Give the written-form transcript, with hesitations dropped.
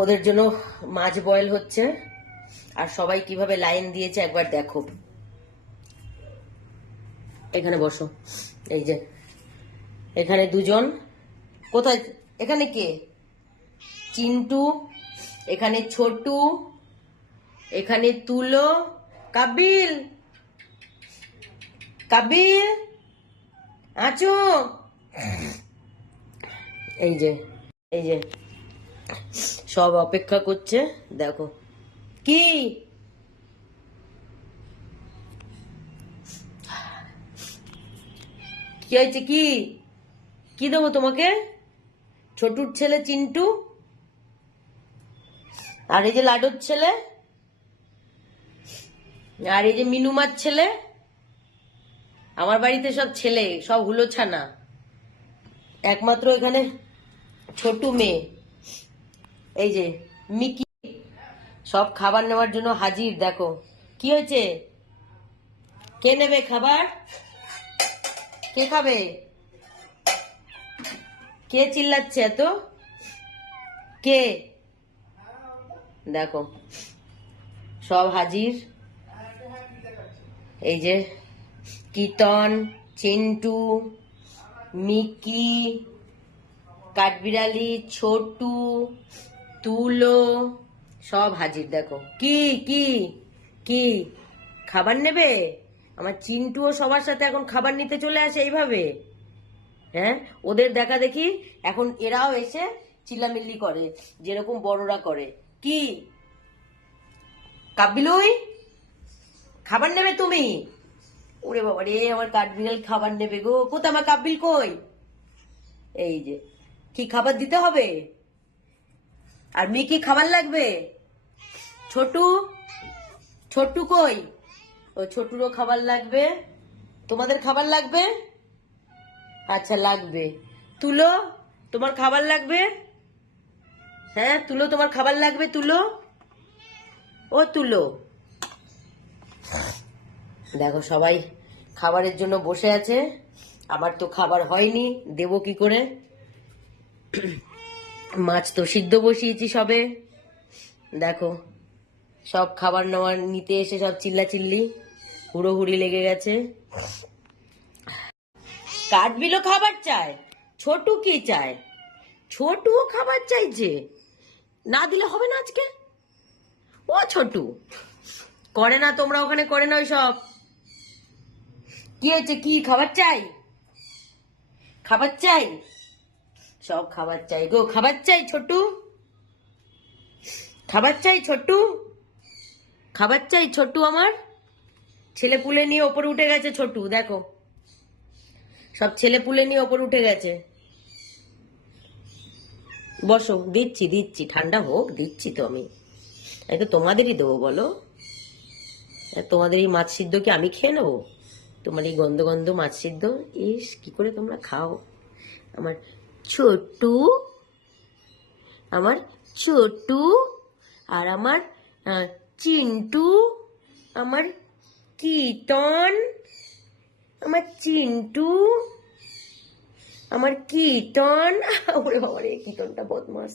ওদের জন্য মাছ বয়েল হচ্ছে, আর সবাই কিভাবে লাইন দিয়েছে একবার দেখো। এখানে বসো, এই যে এখানে দুজন, কোথায়, এখানে কে, চিন্টু, এখানে ছোটু, এখানে তুলো, কাবিল, কাবিল আছো, এই যে এই যে সব অপেক্ষা করছে। দেখো কি কি হয়েছে, কি কি দেবো তোমাকে? ছোটুর ছেলে চিন্টু, আর এই যে লাডুর ছেলে, আর এই যে মিনুমার ছেলে। আমার বাড়িতে সব ছেলে, সব হুলো ছানা, একমাত্র এখানে ছোটু মেয়ে। এই যে মিকি সব খাবার নেওয়ার জন্য হাজির। দেখো কি হয়েছে, কে নেবে খাবার, কে খাবে, কে চিল্লাচ্ছে এত, কে? দেখো সব হাজির। এই যে কীর্তন, চিন্টু, মিকি, কাঠবিড়ালি, ছোটু, তুলো সব হাজির। দেখো কি কি কি খাবার নেবে? আমার চিন্টুও সবার সাথে এখন খাবার নিতে চলে আসে এইভাবে। হ্যাঁ, ওদের দেখা দেখি এখন এরাও এসে চিল্লামিল্লি করে যেরকম বড়রা করে। কি কাবিলুই, খাবার নেবে তুমি? ওরে বাবা রে, আমার কাঠবিড়াল খাবার নেবে গো। কোথা আমার কাবিল কই? এই যে কি খাবার দিতে হবে? আর মিকি খাবার লাগবে? ছোটু, ছোটু কই? ও ছোটুরও খাবার লাগবে। তোমাদের খাবার লাগবে? আচ্ছা লাগবে। তুলো, তোমার খাবার লাগবে? হ্যাঁ তুলো, তোমার খাবার লাগবে? তুলো, ও তুলো। দেখো সবাই খাবারের জন্য বসে আছে। আমার তো খাবার হয়নি, দেবো কি করে? মাছ তো সিদ্ধ বসিয়েছি সবে। দেখো সব খাবার নেওয়ার নিতে এসে সব চিল্লাচিল্লি হুড়োহুড়ি লেগে গেছে। কাঠবিলও খাবার চায়, ছোটু কি চায়? ছোটুও খাবার চাইছে, না দিলে হবে না আজকে। ও ছোটু করে না, তোমরা ওখানে করে না ওই সব। কি হয়েছে, কি খাবার চাই? খাবার চাই, সব খাবার চাই গো, খাবার চাই ছোটু, খাবার চাই ছোটু, খাবার চাই ছোটু। আমার ছেলে পুলে নিয়ে ওপরে উঠে গেছে ছোটু। দেখো সব ছেলে পুলে নিয়ে ওপরে উঠে গেছে। বসো, দিচ্ছি দিচ্ছি, ঠান্ডা হোক, দিচ্ছি তো আমি। এই তো তোমাদেরই দেবো বলো, তোমাদের এই মাছ সিদ্ধ কি আমি খেয়ে নেবো? তোমার এই গন্ধ গন্ধ মাছ সিদ্ধ, ইস কি করে তোমরা খাও? আমার ছোটু, আমার ছোটু, আর আমার চিন্টু, আমার কীর্তন, আমার চিন্টু, আমার কীর্তন। ওরে বাবা রে, কীর্তনটা বদমাস।